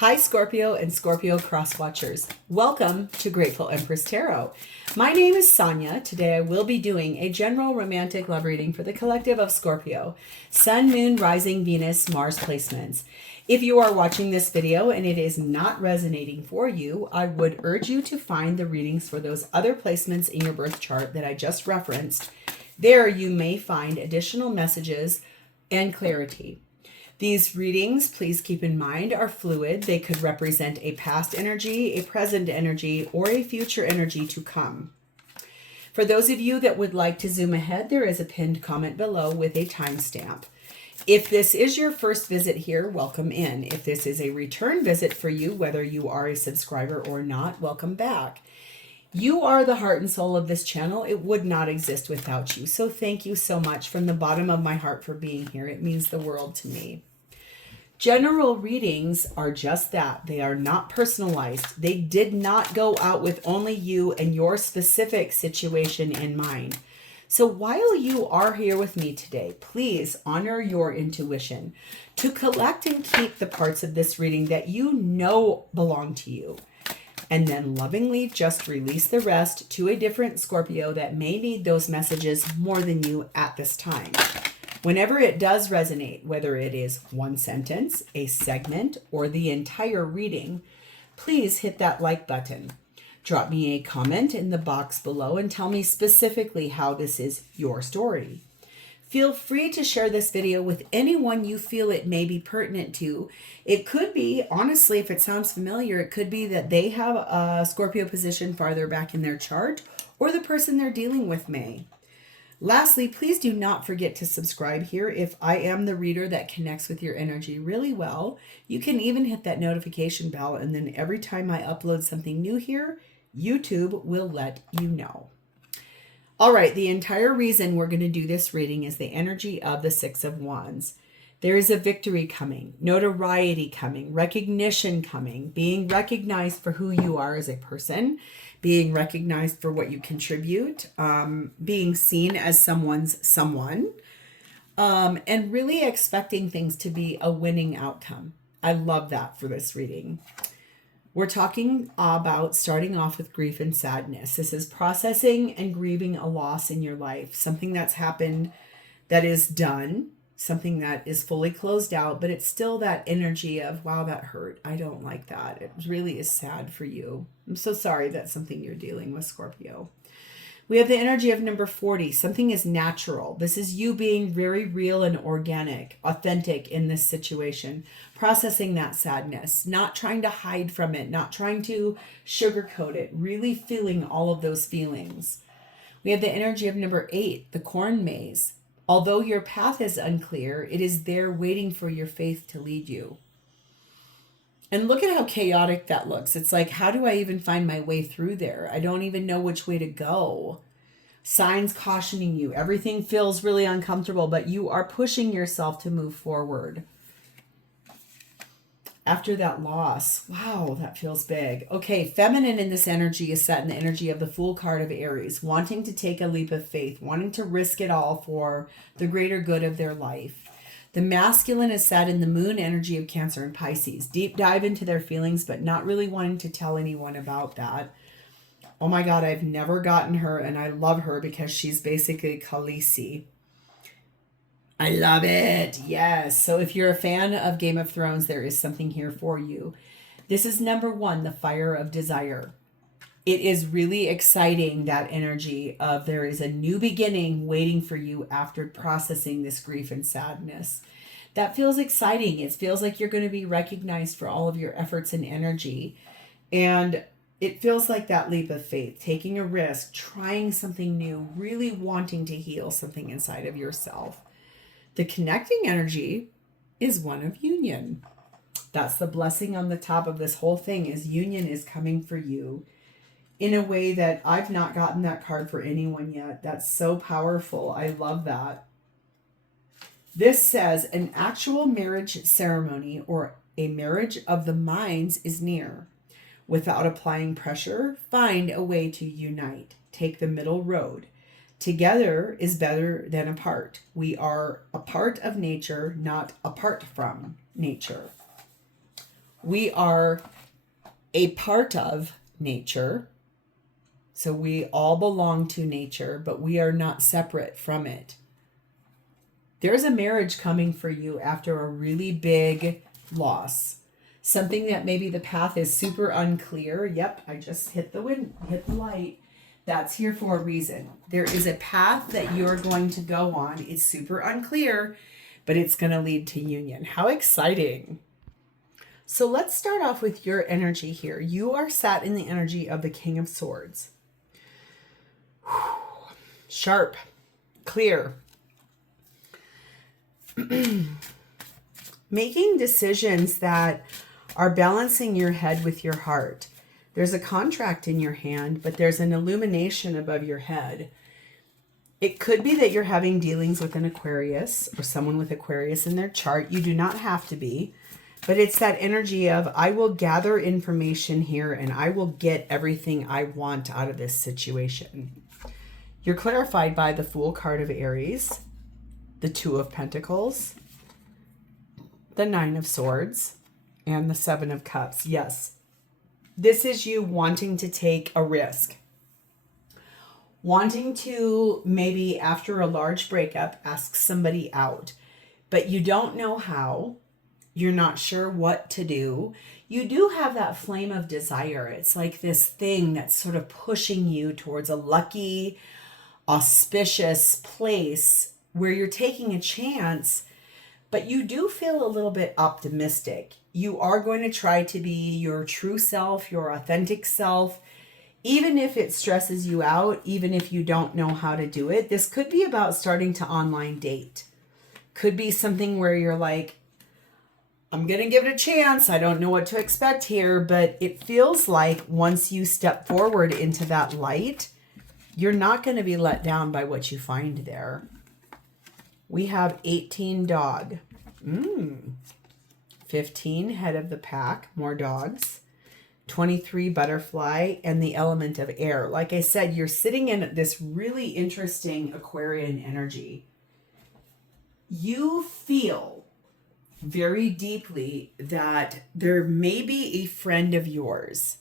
Hi, Scorpio and Scorpio cross-watchers. Welcome to Grateful Empress Tarot. My name is Sonia. Today I will be doing a general romantic love reading for the collective of Scorpio. Sun, Moon, Rising, Venus, Mars placements. If you are watching this video and it is not resonating for you, I would urge you to find the readings for those other placements in your birth chart that I just referenced. There you may find additional messages and clarity. These readings, please keep in mind, are fluid. They could represent a past energy, a present energy, or a future energy to come. For those of you that would like to zoom ahead, there is a pinned comment below with a timestamp. If this is your first visit here, welcome in. If this is a return visit for you, whether you are a subscriber or not, welcome back. You are the heart and soul of this channel. It would not exist without you. So thank you so much from the bottom of my heart for being here. It means the world to me. General readings are just that. They are not personalized. They did not go out with only you and your specific situation in mind. So while you are here with me today, please honor your intuition to collect and keep the parts of this reading that you know belong to you. And then lovingly just release the rest to a different Scorpio that may need those messages more than you at this time. Whenever it does resonate, whether it is one sentence, a segment, or the entire reading, please hit that like button. Drop me a comment in the box below and tell me specifically how this is your story. Feel free to share this video with anyone you feel it may be pertinent to. It could be, honestly, if it sounds familiar, it could be that they have a Scorpio position farther back in their chart, or the person they're dealing with may. Lastly, please do not forget to subscribe here. If I am the reader that connects with your energy really well, you can even hit that notification bell, and then every time I upload something new here, YouTube will let you know. All right, the entire reason we're going to do this reading is the energy of the Six of Wands. There is a victory coming, notoriety coming, recognition coming, being recognized for who you are as a person, being recognized for what you contribute, being seen as someone's someone, and really expecting things to be a winning outcome. I love that for this reading. We're talking about starting off with grief and sadness. This is processing and grieving a loss in your life, something that's happened that is done, something that is fully closed out, but it's still that energy of, wow, that hurt. I don't like that. It really is sad for you. I'm so sorry that's something you're dealing with, Scorpio. We have the energy of number 40. Something is natural. This is you being very real and organic, authentic in this situation, processing that sadness, not trying to hide from it, not trying to sugarcoat it, really feeling all of those feelings. We have the energy of number 8, the corn maze. Although your path is unclear, it is there waiting for your faith to lead you. And look at how chaotic that looks. It's like, how do I even find my way through there? I don't even know which way to go. Signs cautioning you. Everything feels really uncomfortable, but you are pushing yourself to move forward. After that loss, wow, that feels big. Okay, feminine in this energy is set in the energy of the Fool card of Aries, wanting to take a leap of faith, wanting to risk it all for the greater good of their life. The masculine is set in the Moon energy of Cancer and Pisces. Deep dive into their feelings, but not really wanting to tell anyone about that. Oh my God, I've never gotten her, and I love her because she's basically Khaleesi. I love it. Yes. So if you're a fan of Game of Thrones, there is something here for you. This is number 1, the fire of desire. It is really exciting, that energy of there is a new beginning waiting for you after processing this grief and sadness. That feels exciting. It feels like you're going to be recognized for all of your efforts and energy. And it feels like that leap of faith, taking a risk, trying something new, really wanting to heal something inside of yourself. The connecting energy is one of union. That's the blessing on the top of this whole thing, is union is coming for you in a way that I've not gotten that card for anyone yet. That's so powerful. I love that. This says an actual marriage ceremony or a marriage of the minds is near. Without applying pressure, find a way to unite. Take the middle road. Together is better than apart. We are a part of nature, not apart from nature. We are a part of nature. So we all belong to nature, but we are not separate from it. There's a marriage coming for you after a really big loss. Something that maybe the path is super unclear. Yep, I just hit the light. That's here for a reason. There is a path that you're going to go on. It's super unclear, but it's going to lead to union. How exciting. So let's start off with your energy here. You are sat in the energy of the King of Swords. Sharp, clear. Making decisions that are balancing your head with your heart. There's a contract in your hand, but there's an illumination above your head. It could be that you're having dealings with an Aquarius or someone with Aquarius in their chart. You do not have to be, but it's that energy of, I will gather information here and I will get everything I want out of this situation. You're clarified by the Fool card of Aries, the Two of Pentacles, the Nine of Swords, and the Seven of Cups. Yes, this is you wanting to take a risk. Wanting to, maybe after a large breakup, ask somebody out. But you don't know how. You're not sure what to do. You do have that flame of desire. It's like this thing that's sort of pushing you towards a lucky, auspicious place where you're taking a chance, but you do feel a little bit optimistic. You are going to try to be your true self, your authentic self, even if it stresses you out, even if you don't know how to do it. This could be about starting to online date. Could be something where you're like, I'm going to give it a chance. I don't know what to expect here, but it feels like once you step forward into that light, you're not going to be let down by what you find there. We have 18 dog. 15 head of the pack, more dogs. 23 butterfly, and the element of air. Like I said, you're sitting in this really interesting Aquarian energy. You feel very deeply that there may be a friend of yours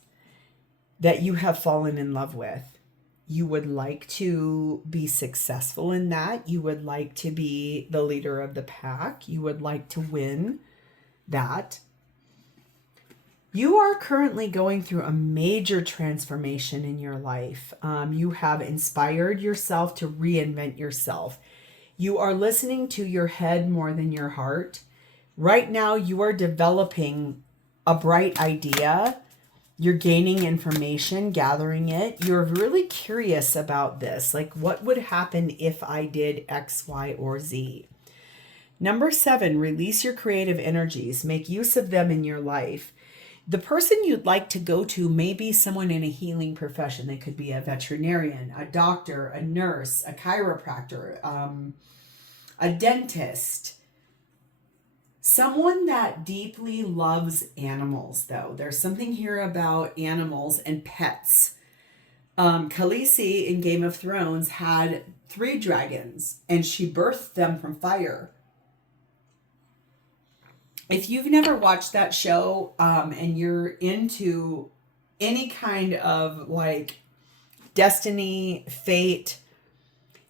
that you have fallen in love with. You would like to be successful in that. You would like to be the leader of the pack. You would like to win that. You are currently going through a major transformation in your life. You have inspired yourself to reinvent yourself. You are listening to your head more than your heart. Right now, you are developing a bright idea. You're gaining information, gathering it. You're really curious about this. Like, what would happen if I did X, Y, or Z? Number 7, release your creative energies. Make use of them in your life. The person you'd like to go to may be someone in a healing profession. They could be a veterinarian, a doctor, a nurse, a chiropractor, a dentist. Someone that deeply loves animals, though. There's something here about animals and pets. Khaleesi in Game of Thrones had 3 dragons, and she birthed them from fire. If you've never watched that show and you're into any kind of like destiny, fate,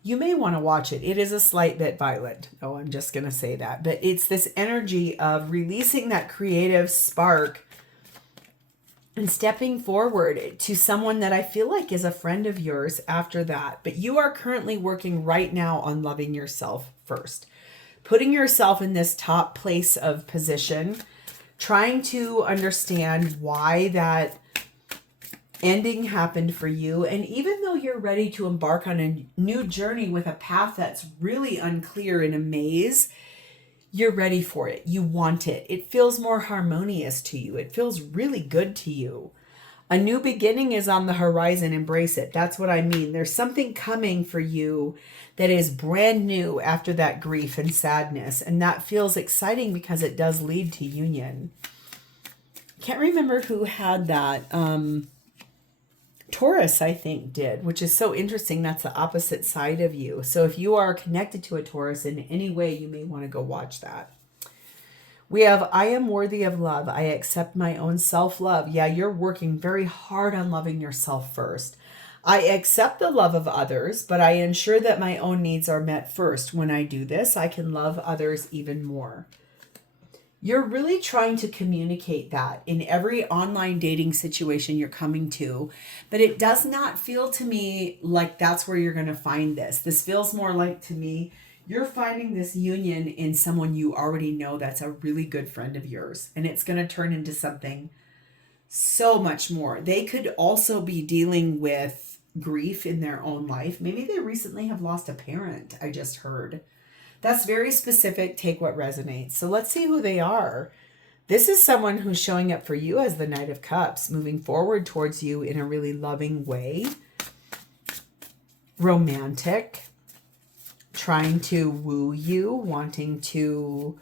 you may want to watch it. It is a slight bit violent. Oh, I'm just going to say that. But it's this energy of releasing that creative spark and stepping forward to someone that I feel like is a friend of yours after that. But you are currently working right now on loving yourself first. Putting yourself in this top place of position, trying to understand why that ending happened for you. And even though you're ready to embark on a new journey with a path that's really unclear in a maze, you're ready for it. You want it. It feels more harmonious to you. It feels really good to you. A new beginning is on the horizon. Embrace it. That's what I mean. There's something coming for you that is brand new after that grief and sadness. And that feels exciting because it does lead to union. Can't remember who had that. Taurus, I think, did, which is so interesting. That's the opposite side of you. So if you are connected to a Taurus in any way, you may want to go watch that. We have, I am worthy of love. I accept my own self-love. Yeah, you're working very hard on loving yourself first. I accept the love of others, but I ensure that my own needs are met first. When I do this, I can love others even more. You're really trying to communicate that in every online dating situation you're coming to, but it does not feel to me like that's where you're going to find this. This feels more like, to me, you're finding this union in someone you already know that's a really good friend of yours, and it's going to turn into something so much more. They could also be dealing with grief in their own life. Maybe they recently have lost a parent, I just heard. That's very specific. Take what resonates. So let's see who they are. This is someone who's showing up for you as the Knight of Cups, moving forward towards you in a really loving way. Romantic. Trying to woo you, wanting to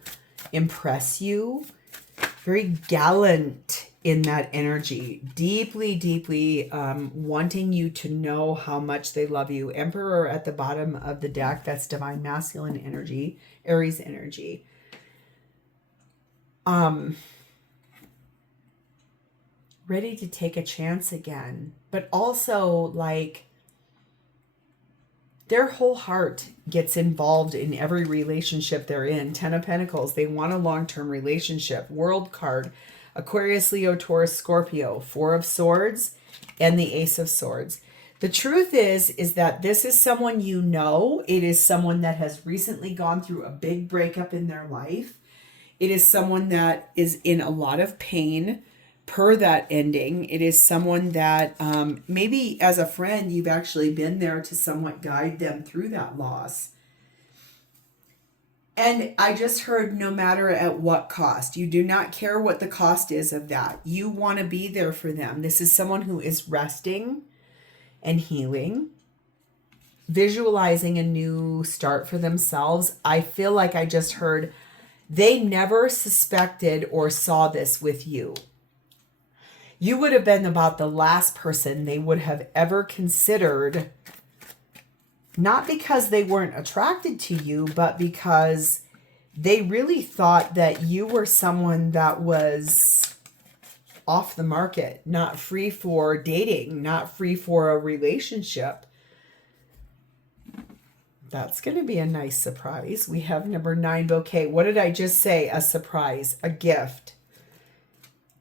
impress you. Very gallant in that energy. Deeply, deeply wanting you to know how much they love you. Emperor at the bottom of the deck. That's divine masculine energy. Aries energy. Ready to take a chance again. But also like their whole heart gets involved in every relationship they're in. 10 of Pentacles. They want a long-term relationship. World card. Aquarius, Leo, Taurus, Scorpio. 4 of Swords and the Ace of Swords. The truth is that this is someone you know. It is someone that has recently gone through a big breakup in their life. It is someone that is in a lot of pain per that ending. It is someone that maybe as a friend, you've actually been there to somewhat guide them through that loss. And I just heard, no matter at what cost, you do not care what the cost is of that. You want to be there for them. This is someone who is resting and healing, visualizing a new start for themselves. I feel like I just heard they never suspected or saw this with you. You would have been about the last person they would have ever considered, not because they weren't attracted to you, but because they really thought that you were someone that was off the market, not free for dating, not free for a relationship. That's going to be a nice surprise. We have number 9, bouquet. What did I just say? A surprise, a gift.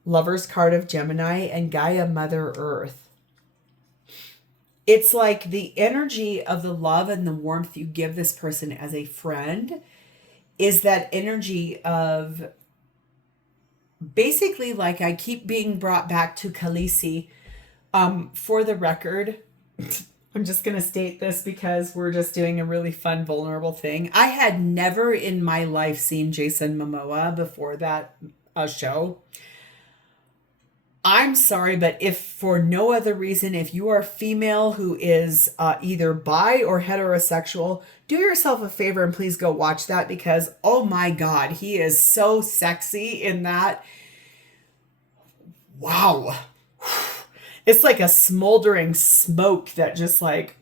Lover's card of Gemini and Gaia, Mother Earth. It's like the energy of the love and the warmth you give this person as a friend is that energy of basically, like, I keep being brought back to Khaleesi. For the record, I'm just going to state this because we're just doing a really fun, vulnerable thing. I had never in my life seen Jason Momoa before that show. I'm sorry, but if for no other reason, if you are female who is either bi or heterosexual, do yourself a favor and please go watch that, because, oh my God, he is so sexy in that. Wow. It's like a smoldering smoke that just like...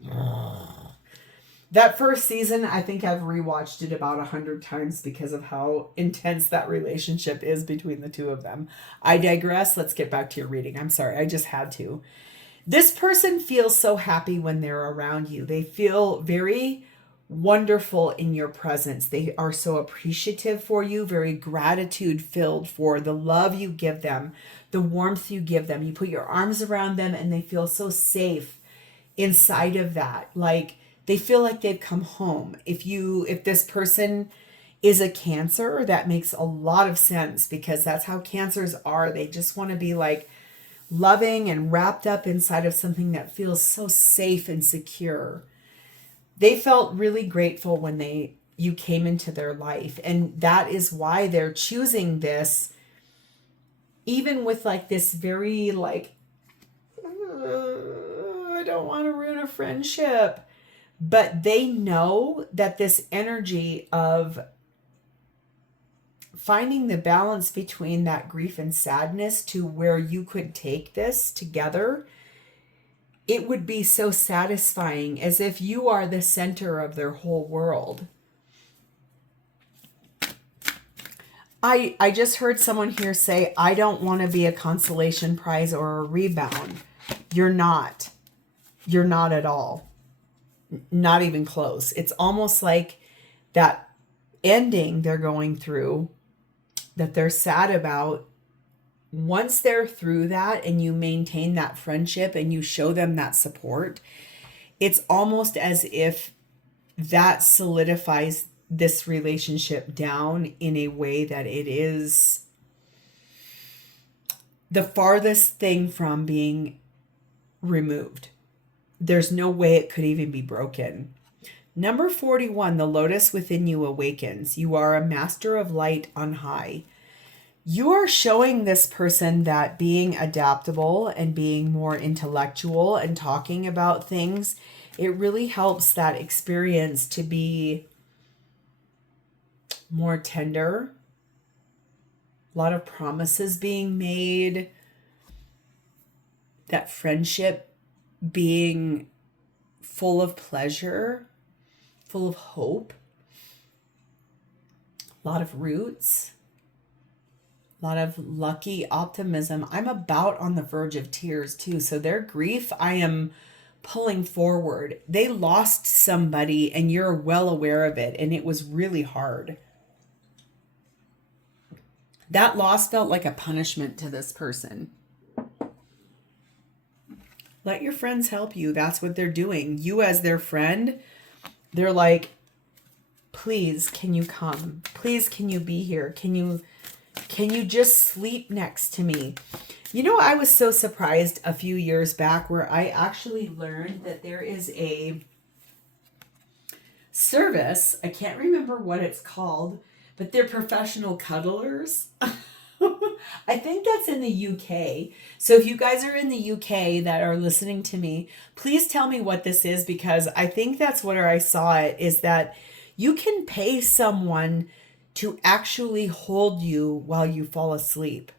That first season, I think I've rewatched it about 100 times because of how intense that relationship is between the two of them. I digress. Let's get back to your reading. I'm sorry. I just had to. This person feels so happy when they're around you. They feel very wonderful in your presence. They are so appreciative for you, very gratitude filled for the love you give them, the warmth you give them. You put your arms around them and they feel so safe inside of that. Like, they feel like they've come home. If this person is a Cancer, that makes a lot of sense because that's how Cancers are. They just want to be like loving and wrapped up inside of something that feels so safe and secure. They felt really grateful when you came into their life. And that is why they're choosing this, even with like this very like, I don't want to ruin a friendship. But they know that this energy of finding the balance between that grief and sadness to where you could take this together, it would be so satisfying, as if you are the center of their whole world. I just heard someone here say, I don't want to be a consolation prize or a rebound. You're not. You're not at all. Not even close. It's almost like that ending they're going through that they're sad about. Once they're through that and you maintain that friendship and you show them that support, it's almost as if that solidifies this relationship down in a way that it is the farthest thing from being removed. There's no way it could even be broken. Number 41, the lotus within you awakens. You are a master of light on high. You are showing this person that being adaptable and being more intellectual and talking about things, it really helps that experience to be more tender. A lot of promises being made. That friendship being full of pleasure, full of hope. A lot of roots. A lot of lucky optimism. I'm about on the verge of tears too. So their grief, I am pulling forward. They lost somebody and you're well aware of it. And it was really hard. That loss felt like a punishment to this person. Let your friends help you. That's what they're doing. You as their friend, they're like, please, can you come? Please, can you be here? Can you just sleep next to me? You know, I was so surprised a few years back where I actually learned that there is a service. I can't remember what it's called, but they're professional cuddlers. I think that's in the UK. So if you guys are in the UK that are listening to me, please tell me what this is, because I think that's where I saw it, is that you can pay someone to actually hold you while you fall asleep.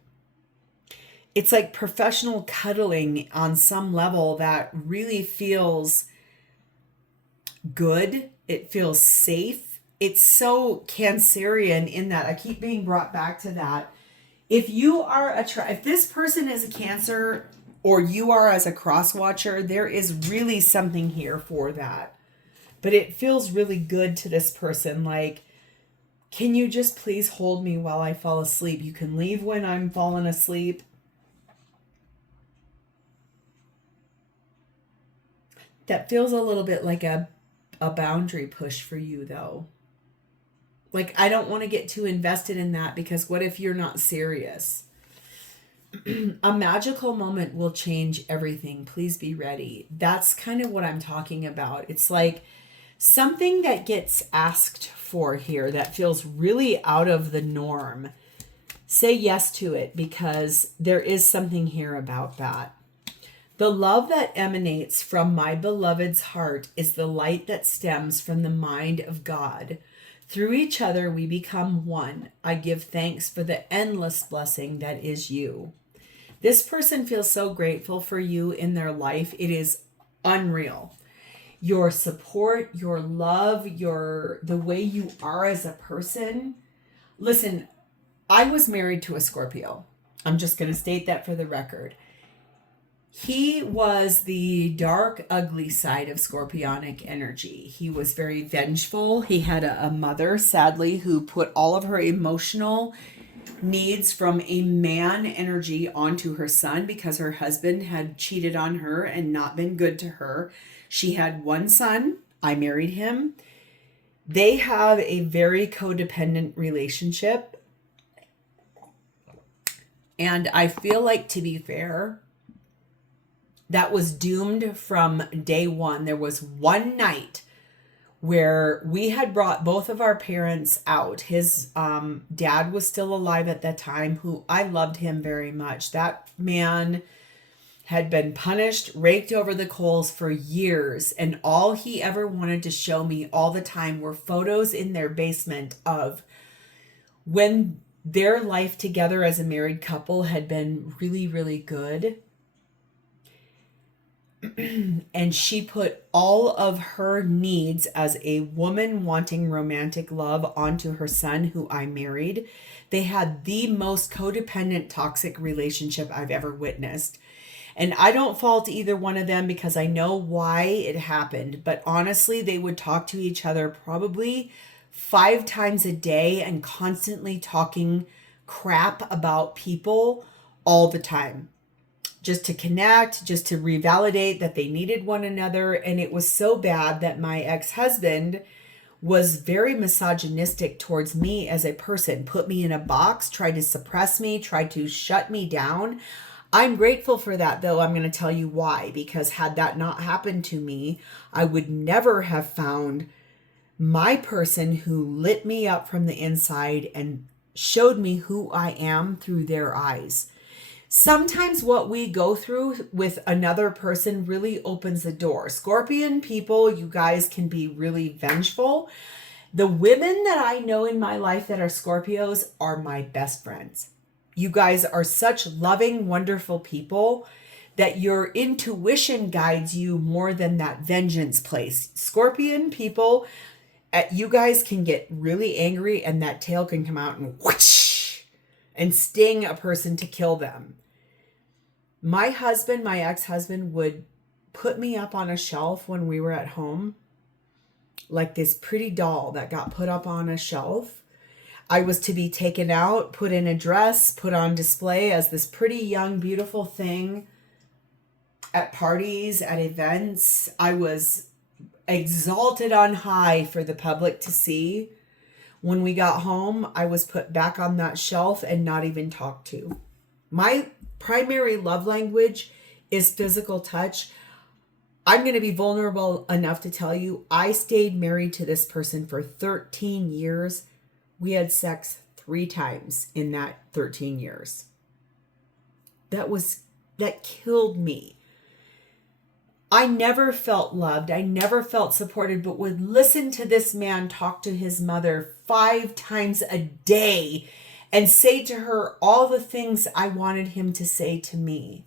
It's like professional cuddling on some level that really feels good. It feels safe. It's so Cancerian in that I keep being brought back to that. If you are if this person is a Cancer or you are as a cross watcher, there is really something here for that. But it feels really good to this person. Like, can you just please hold me while I fall asleep? You can leave when I'm falling asleep. That feels a little bit like a boundary push for you, though. Like, I don't want to get too invested in that, because what if you're not serious? A magical moment will change everything. Please be ready. That's kind of what I'm talking about. It's like something that gets asked for here that feels really out of the norm. Say yes to it, because there is something here about that. The love that emanates from my beloved's heart is the light that stems from the mind of God. Through each other, we become one. I give thanks for the endless blessing that is you. This person feels so grateful for you in their life. It is unreal. Your support, your love, the way you are as a person. Listen, I was married to a Scorpio. I'm just going to state that for the record. He was the dark, ugly side of Scorpionic energy. He was very vengeful. He had a mother, sadly, who put all of her emotional needs from a man energy onto her son because her husband had cheated on her and not been good to her. She had one son. I married him. They have a very codependent relationship. And I feel like, to be fair, that was doomed from day one. There was one night where we had brought both of our parents out. His dad was still alive at that time, who I loved him very much. That man had been punished, raked over the coals for years. And all he ever wanted to show me all the time were photos in their basement of when their life together as a married couple had been really, really good. And she put all of her needs as a woman wanting romantic love onto her son, who I married. They had the most codependent, toxic relationship I've ever witnessed. And I don't fault either one of them because I know why it happened. But honestly, they would talk to each other probably 5 times a day and constantly talking crap about people all the time. Just to connect, just to revalidate that they needed one another. And it was so bad that my ex-husband was very misogynistic towards me as a person, put me in a box, tried to suppress me, tried to shut me down. I'm grateful for that, though. I'm going to tell you why, because had that not happened to me, I would never have found my person who lit me up from the inside and showed me who I am through their eyes. Sometimes what we go through with another person really opens the door. Scorpion people, you guys can be really vengeful. The women that I know in my life that are Scorpios are my best friends. You guys are such loving, wonderful people that your intuition guides you more than that vengeance place. Scorpion people, you guys can get really angry and that tail can come out and whoosh and sting a person to kill them. My husband, my ex-husband, would put me up on a shelf when we were at home, like this pretty doll that got put up on a shelf. I was to be taken out, put in a dress, put on display as this pretty young, beautiful thing at parties, at events. I was exalted on high for the public to see. When we got home, I was put back on that shelf and not even talked to. My primary love language is physical touch. I'm going to be vulnerable enough to tell you, I stayed married to this person for 13 years. We had sex 3 times in that 13 years. That killed me. I never felt loved. I never felt supported, but would listen to this man talk to his mother 5 times a day and say to her all the things I wanted him to say to me.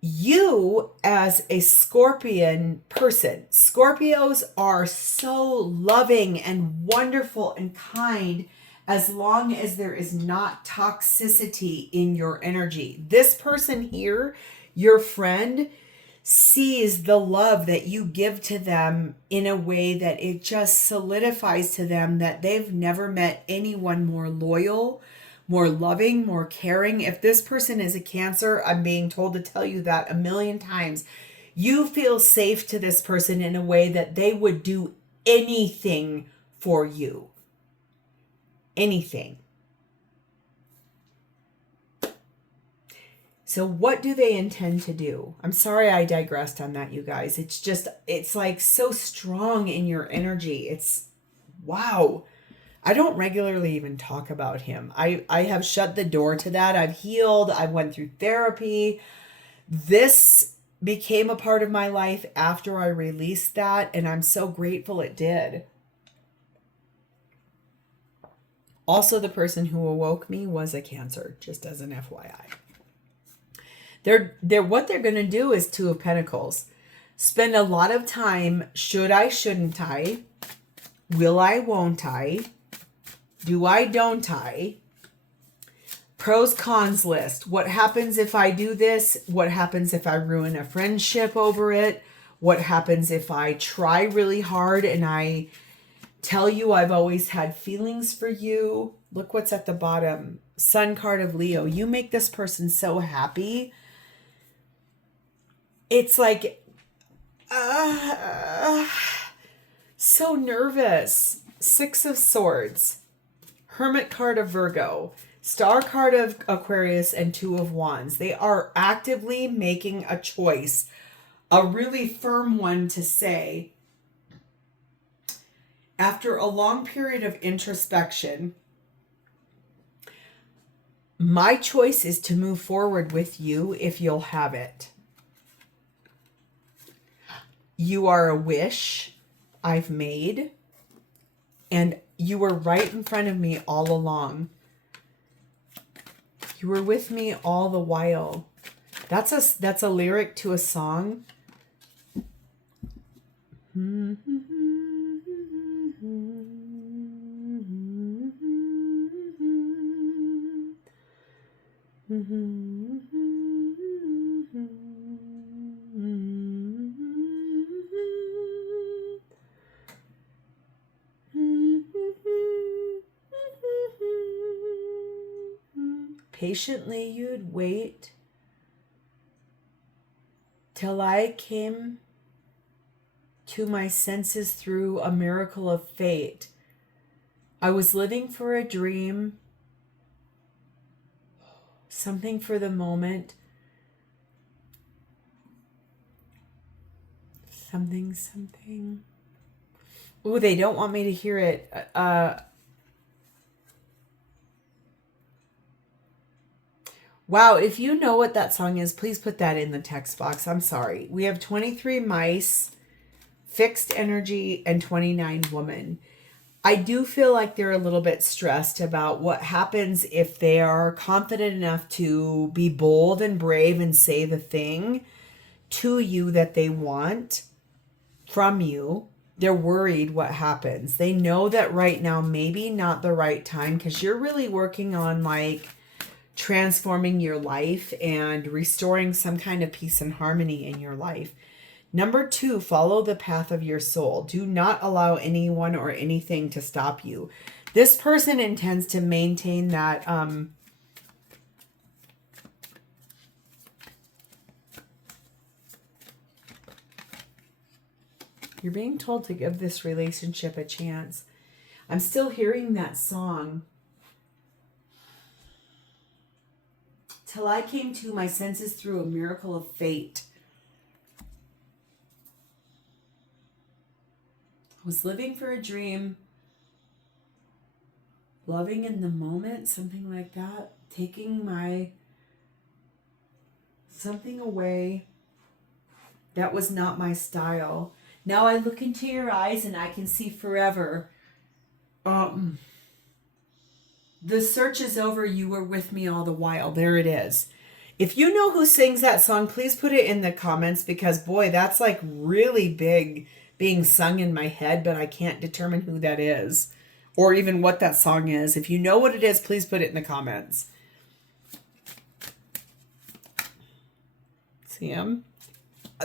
You, as a Scorpion person, Scorpios are so loving and wonderful and kind as long as there is not toxicity in your energy. This person here, your friend, sees the love that you give to them in a way that it just solidifies to them that they've never met anyone more loyal, more loving, more caring. If this person is a Cancer, I'm being told to tell you that a million times. You feel safe to this person in a way that they would do anything for you. Anything. So what do they intend to do? I'm sorry I digressed on that, you guys. It's like so strong in your energy. It's wow. I don't regularly even talk about him. I have shut the door to that. I've healed. I went through therapy. This became a part of my life after I released that, and I'm so grateful it did. Also, the person who awoke me was a Cancer, just as an FYI. What they're going to do is 2 of Pentacles. Spend a lot of time, should I, shouldn't I? Will I, won't I? Do I, don't I? Pros, cons list. What happens if I do this? What happens if I ruin a friendship over it? What happens if I try really hard and I tell you I've always had feelings for you? Look what's at the bottom. Sun card of Leo. You make this person so happy. It's like, so nervous. 6 of Swords. Hermit card of Virgo. Star card of Aquarius and 2 of Wands. They are actively making a choice. A really firm one to say, after a long period of introspection, my choice is to move forward with you if you'll have it. You are a wish I've made, and you were right in front of me all along. You were with me all the while. That's a lyric to a song. Patiently you'd wait till I came to my senses through a miracle of fate. I was living for a dream, something for the moment, something. Ooh, they don't want me to hear it. Wow, if you know what that song is, please put that in the text box. I'm sorry. We have 23 mice, fixed energy, and 29 woman. I do feel like they're a little bit stressed about what happens if they are confident enough to be bold and brave and say the thing to you that they want from you. They're worried what happens. They know that right now maybe not the right time because you're really working on like transforming your life and restoring some kind of peace and harmony in your life. Number 2, follow the path of your soul. Do not allow anyone or anything to stop you. This person intends to maintain that you're being told to give this relationship a chance. I'm still hearing that song. Till I came to my senses through a miracle of fate. I was living for a dream, loving in the moment, something like that, taking my something away that was not my style. Now I look into your eyes and I can see forever. The search is over. You were with me all the while. There it is. If you know who sings that song, please put it in the comments because, boy, that's like really big being sung in my head, but I can't determine who that is or even what that song is. If you know what it is, please put it in the comments. See him?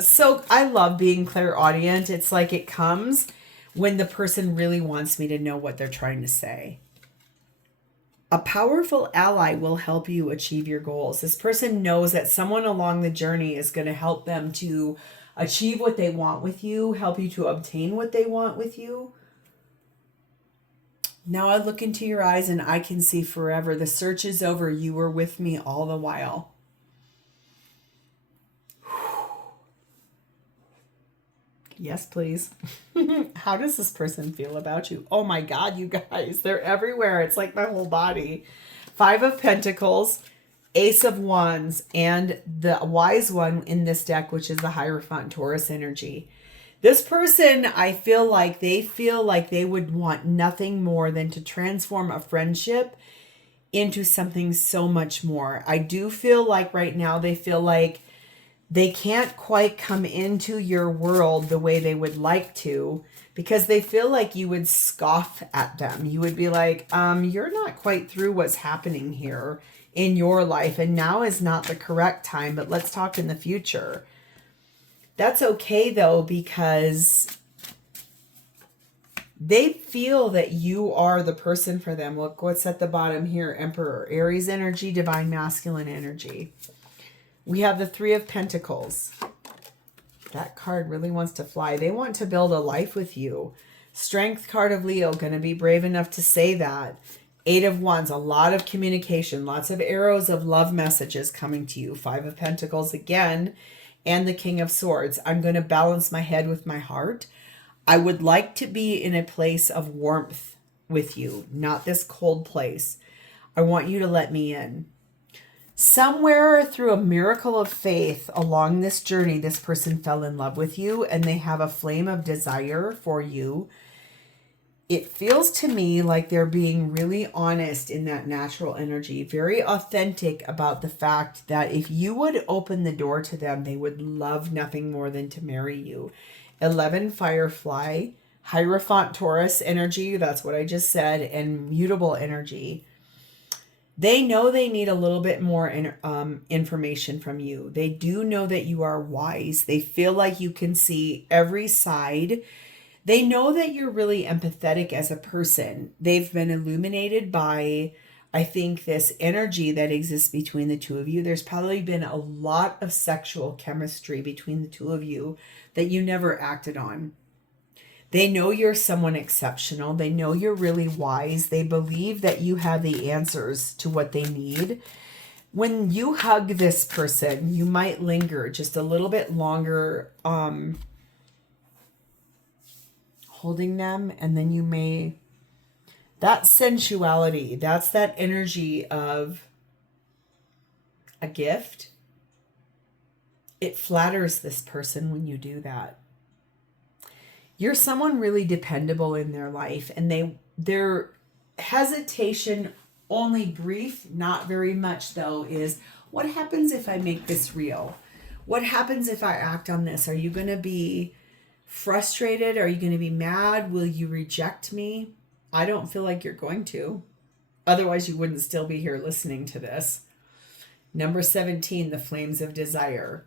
So I love being clairaudient. It's like it comes when the person really wants me to know what they're trying to say. A powerful ally will help you achieve your goals. This person knows that someone along the journey is going to help them to achieve what they want with you, help you to obtain what they want with you. Now I look into your eyes and I can see forever. The search is over. You were with me all the while. Yes, please. How does this person feel about you? Oh my God, you guys, they're everywhere. It's like my whole body. 5 of Pentacles, Ace of Wands, and the Wise One in this deck, which is the Hierophant Taurus energy. This person, I feel like they would want nothing more than to transform a friendship into something so much more. I do feel like right now they feel like they can't quite come into your world the way they would like to because they feel like you would scoff at them. You would be like, you're not quite through what's happening here in your life, and now is not the correct time, but let's talk in the future. That's okay, though, because they feel that you are the person for them. Look what's at the bottom here, Emperor, Aries energy, Divine Masculine energy. We have the 3 of Pentacles. That card really wants to fly. They want to build a life with you. Strength card of Leo, going to be brave enough to say that. 8 of Wands, a lot of communication, lots of arrows of love messages coming to you. 5 of Pentacles again, and the King of Swords. I'm going to balance my head with my heart. I would like to be in a place of warmth with you, not this cold place. I want you to let me in. Somewhere through a miracle of faith along this journey, this person fell in love with you and they have a flame of desire for you. it feels to me like they're being really honest in that natural energy, very authentic about the fact that if you would open the door to them, they would love nothing more than to marry you. 11 Firefly, Hierophant Taurus energy, that's what I just said, and mutable energy. They know they need a little bit more information from you. They do know that you are wise. They feel like you can see every side. They know that you're really empathetic as a person. They've been illuminated by, I think, this energy that exists between the two of you. There's probably been a lot of sexual chemistry between the two of you that you never acted on. They know you're someone exceptional. They know you're really wise. They believe that you have the answers to what they need. When you hug this person, you might linger just a little bit longer, holding them, and then you may, that sensuality, that's that energy of a gift. It flatters this person when you do that. You're someone really dependable in their life, and their hesitation, only brief, not very much though, is what happens if I make this real? What happens if I act on this? Are you going to be frustrated? Are you going to be mad? Will you reject me? I don't feel like you're going to. Otherwise, you wouldn't still be here listening to this. Number 17, the flames of desire.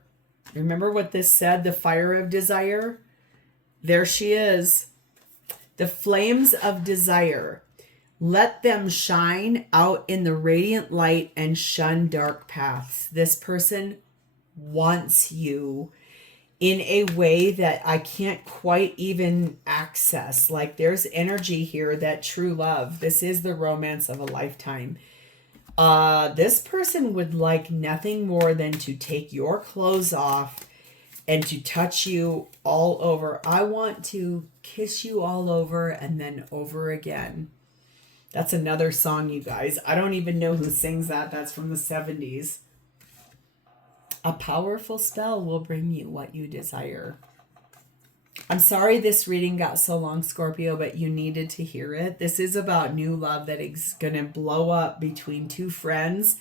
Remember what this said, the fire of desire? There she is. The flames of desire. Let them shine out in the radiant light and shun dark paths. This person wants you in a way that I can't quite even access. Like there's energy here, that true love. This is the romance of a lifetime. This person would like nothing more than to take your clothes off and to touch you all over. I want to kiss you all over and then over again. That's another song, you guys. I don't even know who sings that. That's from the 70s. A powerful spell will bring you what you desire. I'm sorry this reading got so long, Scorpio, but you needed to hear it. This is about new love that is going to blow up between two friends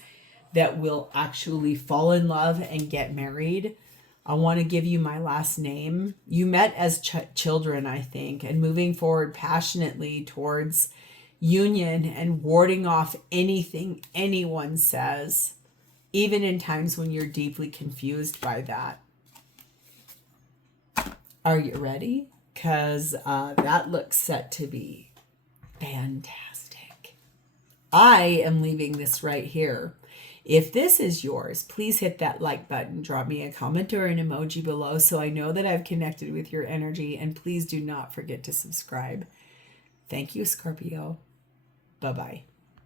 that will actually fall in love and get married. I want to give you my last name. You met as children, I think, and moving forward passionately towards union and warding off anything anyone says, even in times when you're deeply confused by that. Are you ready? Because that looks set to be fantastic. I am leaving this right here. If this is yours, please hit that like button, drop me a comment or an emoji below so I know that I've connected with your energy, and please do not forget to subscribe. Thank you, Scorpio. Bye-bye.